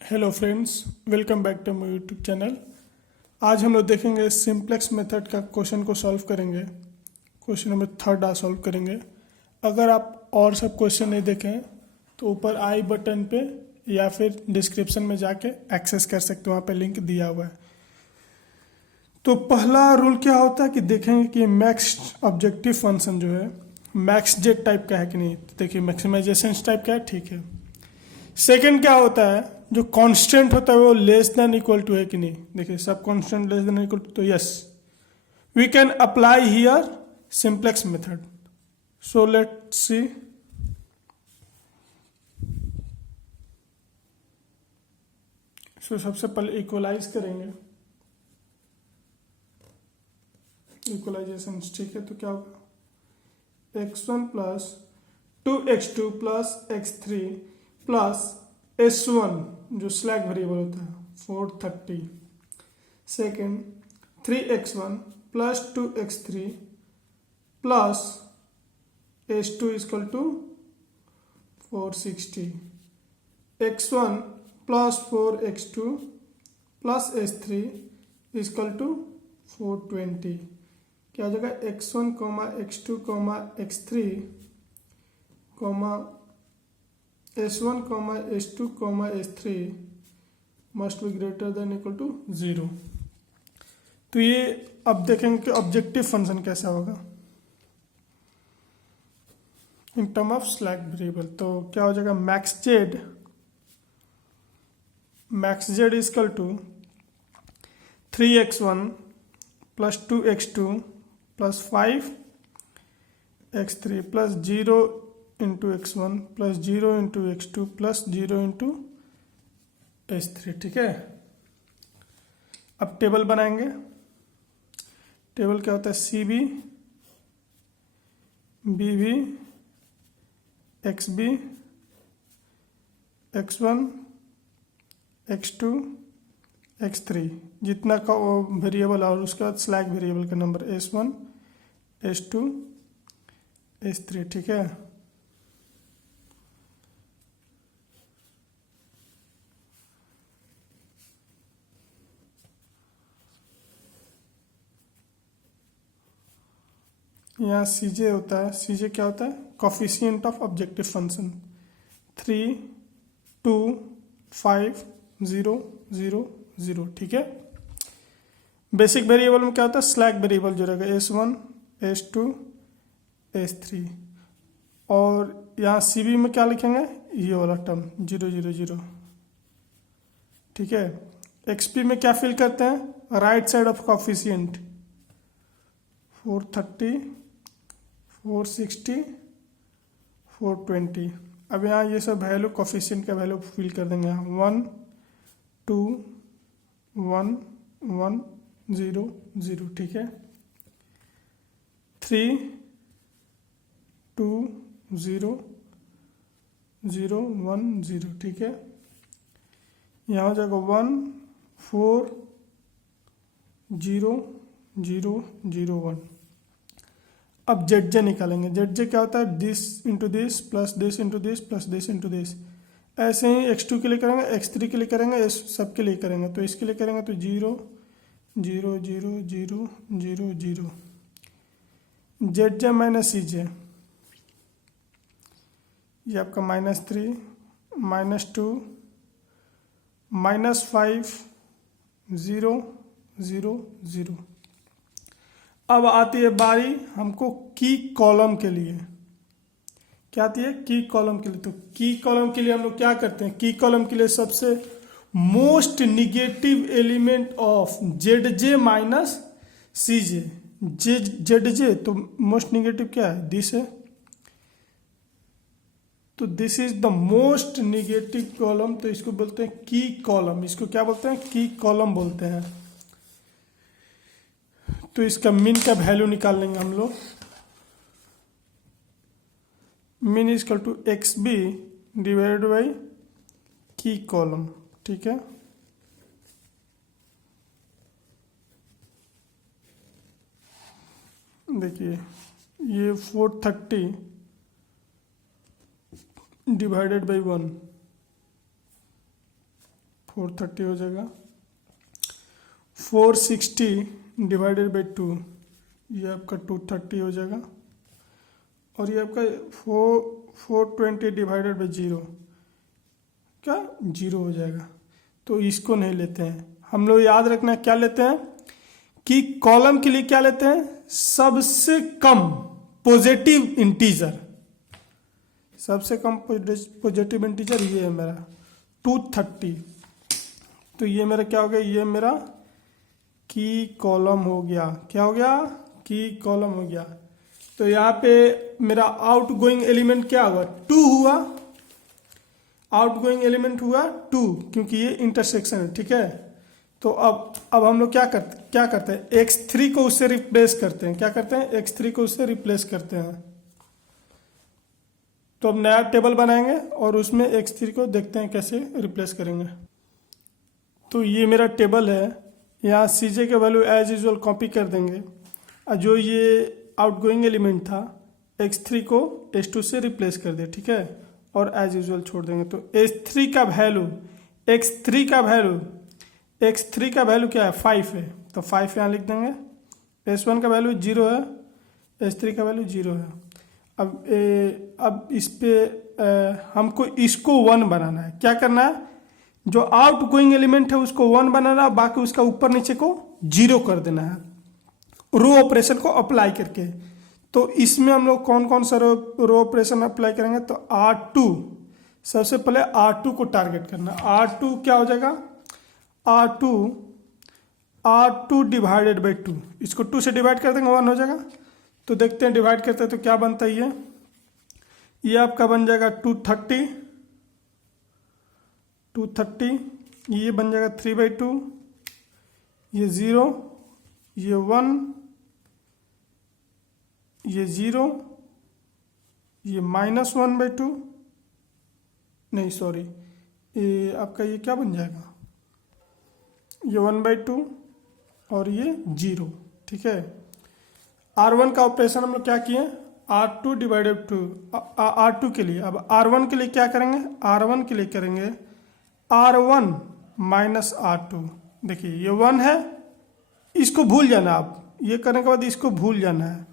Hello friends, welcome back to my YouTube channel. आज हम लोग देखेंगे सिंप्लेक्स मेथड का क्वेश्चन को सॉल्व करेंगे। क्वेश्चन नंबर 3 आज सॉल्व करेंगे। अगर आप और सब क्वेश्चन नहीं देखें तो ऊपर आई बटन पे या फिर डिस्क्रिप्शन में जाके एक्सेस कर सकते हो, वहाँ पे लिंक दिया हुआ है। तो पहला रूल क्या होता है कि देखेंगे कि मैक्स ऑब्जेक्टिव फंक्शन जो है मैक्स जेड टाइप का है कि नहीं। तो देखिए मैक्सिमाइजेशन टाइप का है, ठीक है। सेकंड क्या होता है, जो कांस्टेंट होता है वो लेस देन इक्वल टू है कि नहीं। देखिए सब constant less than equal to, तो yes we can apply here simplex method. So let's see. So सबसे पहले इक्वलाइज करेंगे, इक्वलाइजेशन, ठीक है। तो क्या होगा, x1 plus 2x2 plus x3 plus s1 जो स्लैग वेरिएबल होता है 430, सेकेंड 3x1 प्लस 2x3 प्लस s2 equal to 460, x1 plus 4x2 plus s3 equal to 420। क्या हो जाएगा, x1 x2 x3 s1 s2 s3 must be greater than equal to 0। तो ये अब देखेंगे कि ऑब्जेक्टिव फंक्शन कैसा होगा in term of slack variable. तो क्या हो जाएगा, max Z equal to 3x1 plus 2x2 plus 5x3 plus 0 into x1 plus 0 into x2 plus 0 into s3, ठीक है। अब टेबल बनाएंगे। टेबल क्या होता है, C B, B B, X B, x1 x2 x3 जितना का वेरिएबल और उसके बाद स्लैग वेरिएबल का नंबर s1 s2 s3, ठीक है। यहाँ सी जे होता है, सी जे क्या होता है, कॉफिशिएंट ऑफ ऑब्जेक्टिव फंक्शन 3 2 5 0 0 0, ठीक है। बेसिक वेरिएबल में क्या होता है, स्लैग वेरिएबल जो रहेगा s1 s2 s3, और यहाँ सी बी में क्या लिखेंगे, ये वाला टर्म 0 0 0, ठीक है। एक्सपी में क्या फिल करते हैं, राइट साइड ऑफ कॉफिशिएंट 430 460 420। अब यहाँ ये सब वैल्यू कॉफिशिएंट का वैल्यू फिल कर देंगे, यहाँ 1 2 1 1 0 0, ठीक है। 3 2 0 0 1 0, ठीक है। यहाँ हो जाएगा 1 4 0 0 0 1। अब जेड जे निकालेंगे। जेड जे क्या होता है, this into this plus this into this plus this into this. ऐसे ही x2 के लिए करेंगे, x3 के लिए करेंगे, इस सब के लिए करेंगे। तो इसके लिए करेंगे तो 0 0 0 0 0 0। जेड जे माइनस सी जे, ये आपका -3 -2 -5 0 0 0। अब आती है बारी हमको की कॉलम के लिए। क्या आती है, की कॉलम के लिए। तो की कॉलम के लिए हम लोग क्या करते हैं, की कॉलम के लिए सबसे most negative element of Z J minus C J, Z J तो मोस्ट निगेटिव क्या है, दिस है। तो this is the most negative column, तो इसको बोलते हैं की कॉलम। इसको क्या बोलते हैं, की कॉलम बोलते हैं। तो इसका मीन का वैल्यू निकाल लेंगे हम लोग। Mean equal to X B divided by key column, ठीक है। देखिए ये 430 डिवाइडेड बाई 1, 430 हो जाएगा। 460 डिवाइडेड बाई 2, ये आपका 230 हो जाएगा। और ये आपका 420 डिवाइडेड बाई 0 क्या 0 हो जाएगा। तो इसको नहीं लेते हैं हम लोग। याद रखना क्या लेते हैं कि कॉलम के लिए क्या लेते हैं, सबसे कम पॉजिटिव इंटीजर। सबसे कम पॉजिटिव इंटीजर ये है मेरा 230। तो ये मेरा क्या हो गया, ये मेरा की कॉलम हो गया। क्या हो गया, की कॉलम हो गया। तो यहाँ पे मेरा आउट गोइंग एलिमेंट क्या हुआ, 2 हुआ। आउट गोइंग एलिमेंट हुआ 2, क्योंकि ये इंटरसेक्शन है, ठीक है। तो अब हम लोग क्या करते हैं, x3 को उससे रिप्लेस करते हैं। क्या करते हैं, x3 को उससे रिप्लेस करते हैं। तो अब नया टेबल बनाएंगे और उसमें x3 को देखते हैं कैसे रिप्लेस करेंगे। तो ये मेरा टेबल है, यहाँ cj के वैल्यू एज यूजुअल कॉपी कर देंगे। और जो ये आउटगोइंग एलिमेंट था x3 को s2 से रिप्लेस कर दिया, ठीक है। और एज यूजुअल छोड़ देंगे। तो x3 का वैल्यू x3 का वैल्यू क्या है, 5 है। तो 5 यहाँ लिख देंगे। s1 का वैल्यू 0 है, s3 का वैल्यू 0 है। अब इस पे हमको इसको 1 बनाना है। क्या करना है, जो आउट गोइंग एलिमेंट है उसको 1 बनाना है, बाकी उसका ऊपर नीचे को 0 कर देना है, रो ऑपरेशन को अप्लाई करके। तो इसमें हम लोग कौन कौन सा रो ऑपरेशन अप्लाई करेंगे, तो R2 सबसे पहले R2 को टारगेट करना। R2 क्या हो जाएगा, R2 डिवाइडेड बाई 2, इसको 2 से डिवाइड कर देंगे 1 हो जाएगा। तो देखते हैं डिवाइड करते हैं तो क्या बनता है। ये आपका बन जाएगा 230, ये बन जाएगा 3/2, ये 0, ये 1, ये 0, ये -1/2, नहीं सॉरी, ये आपका ये क्या बन जाएगा, ये 1/2 और ये 0, ठीक है। R1 का ऑपरेशन हम लोग क्या किए, R2 डिवाइडेड 2 R2 के लिए। अब R1 के लिए क्या करेंगे, R1 के लिए करेंगे R1 माइनस R2। देखिए ये 1 है, इसको भूल जाना आप, ये करने के बाद इसको भूल जाना है।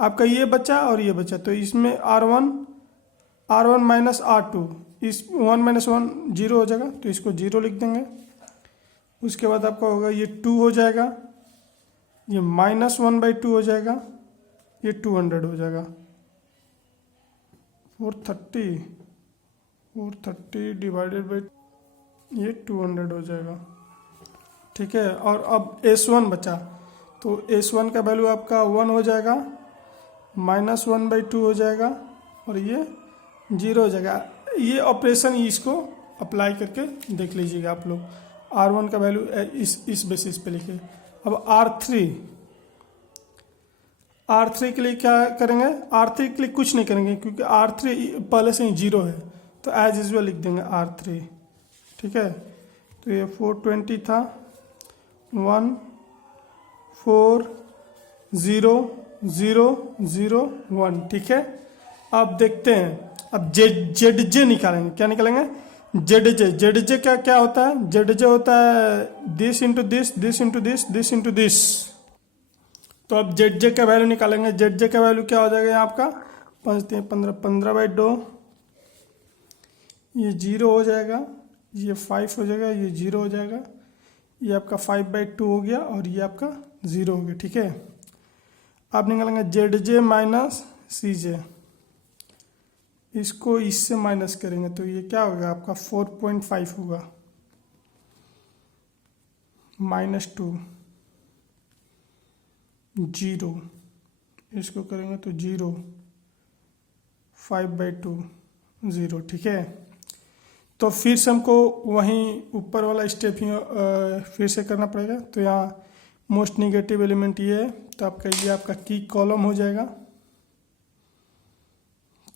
आपका ये बचा और ये बचा, तो इसमें R1 माइनस R2, इस 1 - 1 0 हो जाएगा, तो इसको 0 लिख देंगे। उसके बाद आपका होगा ये 2 हो जाएगा, ये -1/2 हो जाएगा, ये 200 हो जाएगा। 430 डिवाइडेड बाई ये 200 हो जाएगा, ठीक है। और अब S1 बचा, तो S1 का वैल्यू आपका 1 हो जाएगा, -1/2 हो जाएगा और ये 0 हो जाएगा। ये ऑपरेशन इसको अप्लाई करके देख लीजिएगा आप लोग। R1 का वैल्यू इस बेसिस पे लिखे। अब R3 के लिए क्या करेंगे, R3 के लिए कुछ नहीं करेंगे क्योंकि R3 पहले से ही 0 है, तो एज यूजुअल लिख देंगे R3, ठीक है। तो ये 420 था, 1 4 0 0 0 1, ठीक है। अब देखते हैं, अब जेड निकालेंगे। क्या निकालेंगे, जेड क्या होता है, जेड होता है this into this, this into this, this into this. तो अब जेड का वैल्यू निकालेंगे। जेड का वैल्यू क्या हो जाएगा यहाँ आपका 5 3 15 15/2, ये 0 हो जाएगा, ये 5 हो जाएगा, ये 0 हो जाएगा, ये आपका 5/2 हो गया और ये आपका 0 हो गया, ठीक है। आप निकालेंगे जेड माइनस CJ, इसको इससे माइनस करेंगे तो ये क्या होगा आपका 4.5 होगा, -2 0, इसको करेंगे तो 0 5/2 0, ठीक है। तो फिर से हमको वहीं ऊपर वाला स्टेप ही फिर से करना पड़ेगा। तो यहाँ मोस्ट निगेटिव एलिमेंट ये है, तो आपका ये आपका की कॉलम हो जाएगा,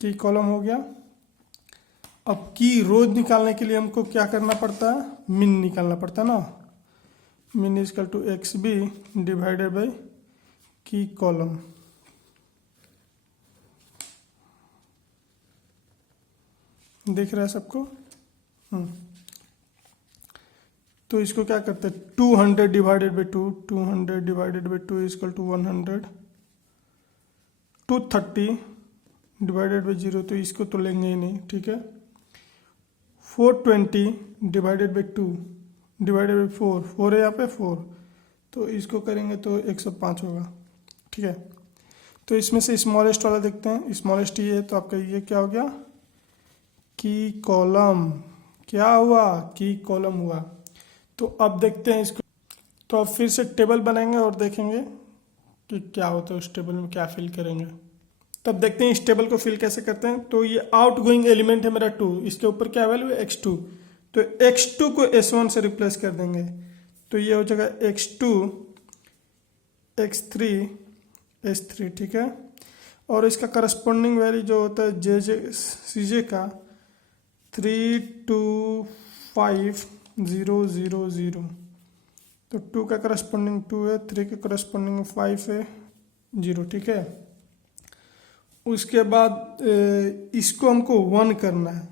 की कॉलम हो गया। अब की रोज निकालने के लिए हमको क्या करना पड़ता है, मिन निकालना पड़ता है ना। Min equal to XB divided by key column. दिख रहा है सबको, तो इसको क्या करते हैं, 200 divided by 2, 200 divided by 2 equal to 100, 230 divided by 0, तो इसको तो लेंगे ही नहीं, ठीक है। 420 डिवाइडेड बाई 2 डिवाइडेड बाई 4, 4 है यहाँ पे 4, तो इसको करेंगे तो 105 होगा, ठीक है। तो इसमें से स्मॉलेस्ट वाला देखते हैं, स्मॉलेस्ट ये है, तो आपका ये क्या हो गया, की कॉलम, क्या हुआ, की कॉलम हुआ। तो अब देखते हैं इसको, तो अब फिर से टेबल बनाएंगे और देखेंगे कि क्या होता है उस टेबल में, क्या फिल करेंगे। तब देखते हैं इस टेबल को फिल कैसे करते हैं। तो ये आउट गोइंग एलिमेंट है मेरा 2, इसके ऊपर क्या वैल्यू है x2, तो x2 को s1 से रिप्लेस कर देंगे, तो ये हो जाएगा x2 x3 s3, ठीक है। और इसका करस्पॉन्डिंग वैल्यू जो होता है cj का 325,000, तो 2 का करस्पॉन्डिंग 2 है, 3 के करस्पॉन्डिंग 5 है, 0, ठीक है। उसके बाद इसको हमको 1 करना है,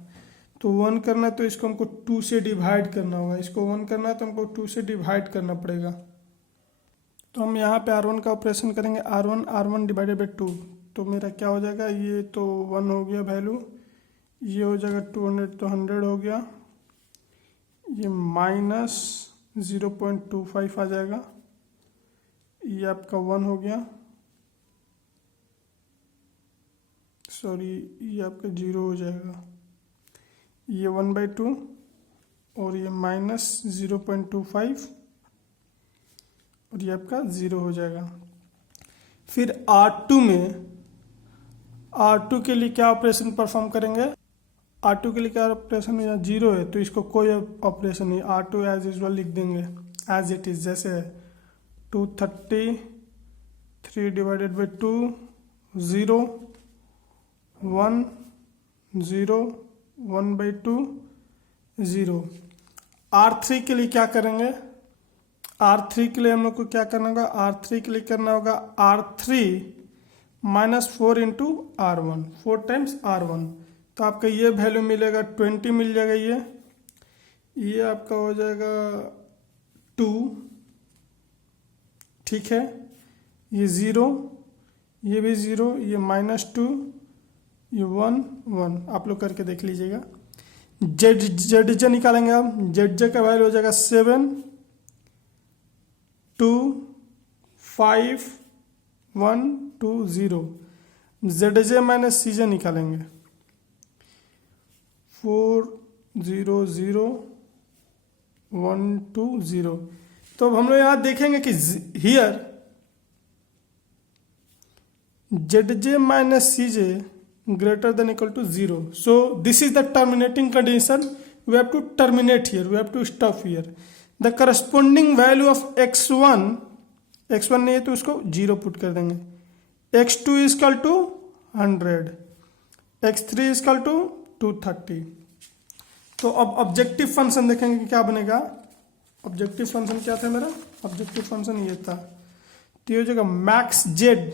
तो 1 करना है तो इसको हमको 2 से डिवाइड करना होगा, इसको 1 करना है तो हमको 2 से डिवाइड करना पड़ेगा। तो हम यहाँ पे R1 का ऑपरेशन करेंगे, R1 डिवाइडेड बाई 2, तो मेरा क्या हो जाएगा, ये तो 1 हो गया वैल्यू, ये हो जाएगा 200 तो 100 हो गया, ये माइनस 0.25 आ जाएगा, ये आपका 1 हो गया, सॉरी ये आपका 0 हो जाएगा, ये 1/2 और ये माइनस 0.25 और ये आपका 0 हो जाएगा। फिर R2 में, R2 के लिए क्या ऑपरेशन परफॉर्म करेंगे, R2 के लिए क्या ऑपरेशन, यहाँ 0 है तो इसको कोई ऑपरेशन नहीं, R2 एज यूजल लिख देंगे एज इट इज, जैसे है 230 3 डिवाइडेड बाई 2 0 1 0 1/2 0। R3 के लिए क्या करेंगे, R3 के लिए हम लोग को क्या करना होगा, R3 के लिए करना होगा R3 -4 into R1, 4 times R1, तो आपका ये वैल्यू मिलेगा 20 मिल जाएगा, ये आपका हो जाएगा 2, ठीक है। ये 0, ये भी 0, ये -2, ये 1 1, आप लोग करके देख लीजिएगा। जेड निकालेंगे हम, जेड का वैल्यू हो जाएगा 7 2 5 1 2 0, जेड माइनस सी निकालेंगे 4 0 0 1 2 0। तो अब हम लोग यहाँ देखेंगे कि here Z minus C greater than equal to 0, so this is the terminating condition, we have to terminate here, we have to stop here। the corresponding value of x1 नहीं है तो उसको 0 पुट कर देंगे, x2 is equal to 100, x3 is equal to 230। तो अब objective function देखेंगे कि क्या बनेगा। ऑब्जेक्टिव फंक्शन क्या था मेरा, ऑब्जेक्टिव फंक्शन ये था, तो ये हो जाएगा max Z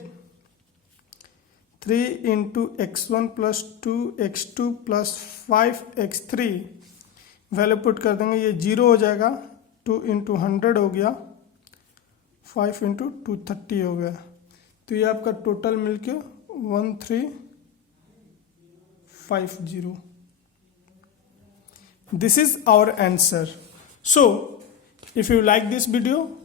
3 into x1 plus 2x2 plus 5x3, value put कर देंगे, ये 0 हो जाएगा, 2 इंटू 100 हो गया, 5 इंटू 230 हो गया, तो ये आपका टोटल मिलके 1350। This is our answer. So if you like this video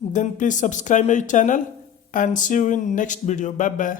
then please subscribe my channel and see you in next video. Bye bye.